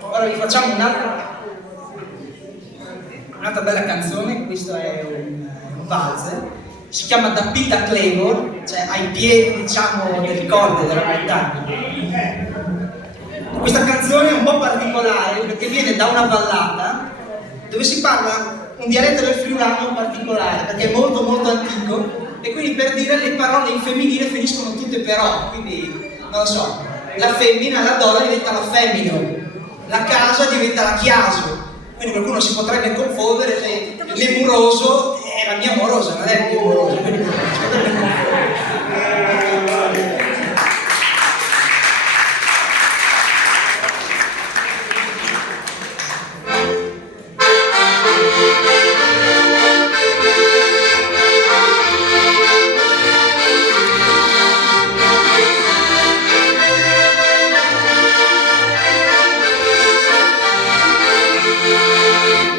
Ora vi facciamo un'altra bella canzone. Questo è un valzer, si chiama Da Pita Claymore, cioè ai piedi, diciamo, del colle della montagna. Questa canzone è un po' particolare perché viene da una vallata dove si parla un dialetto del friulano particolare, perché è molto molto antico, e quindi per dire le parole in femminile finiscono tutte per O, quindi non lo so, la femmina, la donna diventa la femmino, la casa diventa la chiaso, quindi qualcuno si potrebbe confondere se l'emuroso è la mia amorosa, non è il mio amoroso, quindi si potrebbe confondere.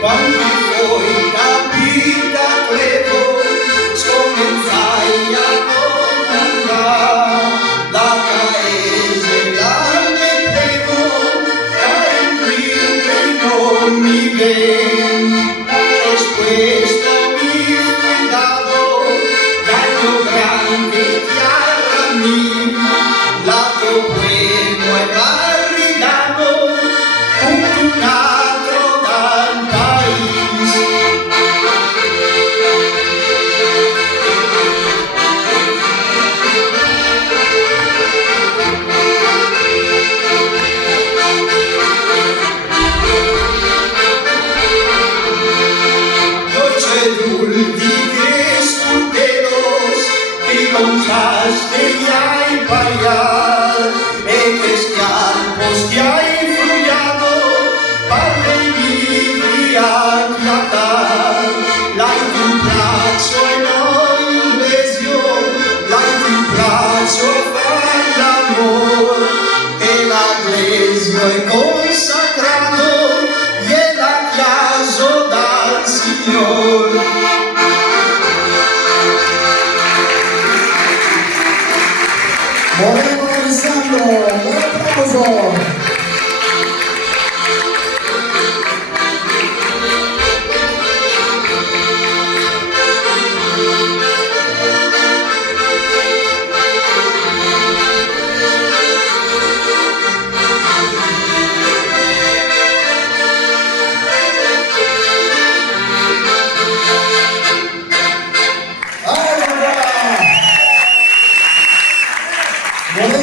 Quando foi da vida levo, scomenzai a contar la paese, la mettevo, da qui non mi ven, la risposta mi fidavo, dal grande chiara mi, la problema è barridavo, un altro dal paese. Dolce dulce studeros que contaste y payar e que schiappos ti hai frullato per venire a chiatar l'hai tu braccio e non lesione l'hai tu braccio e fai l'amor e l'eglesio è consacrato e la chiaso dal Signore. Moreno Alessandro, un applauso! Allora,